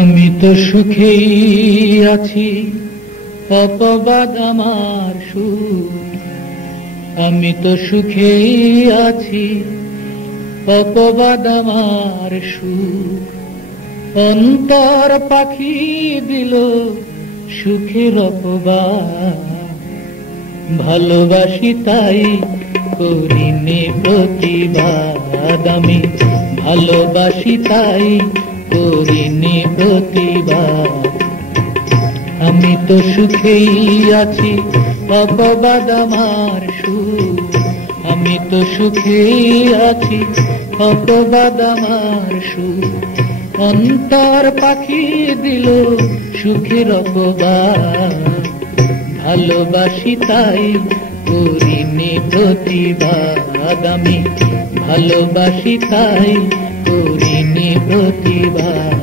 আমি তো সুখেই আছি, অপবাদ আমার সুখ। আমি তো সুখেই আছি, অপবাদ আমার সুখ। অন্তর পাখি দিল সুখের অপবাদ। ভালোবাসি তাই করিনি প্রতিবাদ। আমি ভালোবাসি তাই করিনি প্রতিবাদ। আমি তো সুখেই আছি, অপবাদ আমার সুখ। আমি তো সুখেই আছি, অপবাদ আমার সুখ। অন্তর পাখি দিল সুখের অপবাদ। ভালোবাসি তাই করিনি প্রতিবাদ। আমি ভালোবাসি তাই করিনি প্রতিবাদ।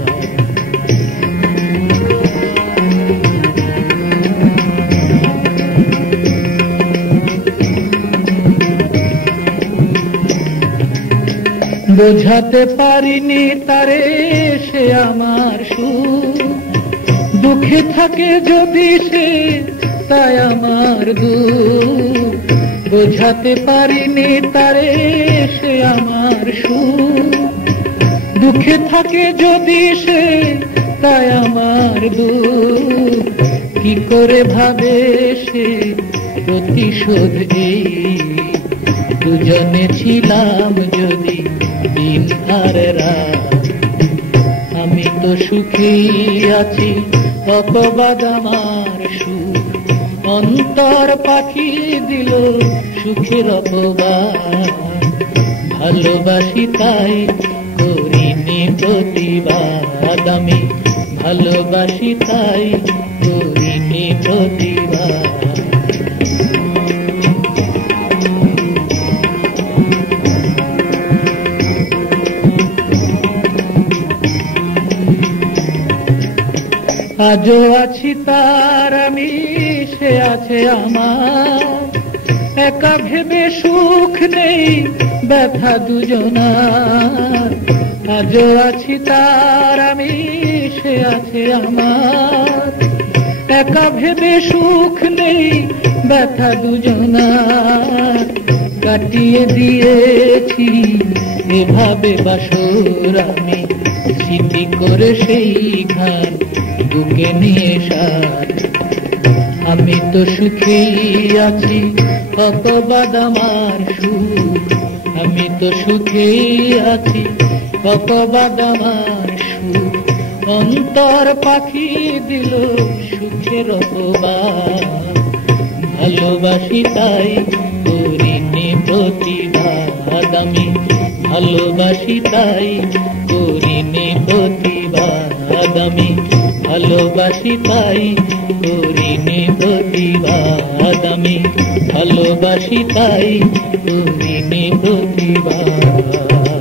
বোঝাতে পারিনি তারে সে আমার সুখ। দুঃখে থাকে যদি সে তাই আমার দুঃখ। বোঝাতে পারিনি তারে সে আমার সুখ। দুঃখে থাকে যদি সে তাই আমার দুঃখ। কি করে ভাবে সে প্রতিশোধ এই, দুজনে ছিলাম যদি দিন আর রাত। আমি তো সুখেই আছি, অপবাদ আমার সুখ। অন্তর পাখি দিল সুখের অপবাদ। ভালোবাসি তাই করিনি প্রতিবাদ। আমি ভালোবাসি তাই করিনি প্রতিবাদ। আজও আছি তার আমি, সে আছে আমার। একা ভেবে সুখ নেই, ব্যথা দুজনার। আজও আছি তার আমি, সে আছে আমার। একা ভেবে সুখ নেই, ব্যথা দুজনার। কাটিয়ে দিয়েছি এভাবে বাসর আমি, স্মৃতি করে সেই ঘাট বুকে নিয়ে সার। আমি তো সুখেই আছি, অপবাদ আমার সুখ। আমি তো সুখেই আছি, অপবাদ আমার সুখ। অন্তর পাখি দিল সুখের অপবাদ। ভালোবাসি তাই করিনি প্রতিবাদ। আমি ভালোবাসি তাই করিনি প্রতিবাদ। আমি ভালোবাসি তাই করিনি প্রতিবাদ। আমি ভালোবাসি তাই করিনি প্রতিবাদ।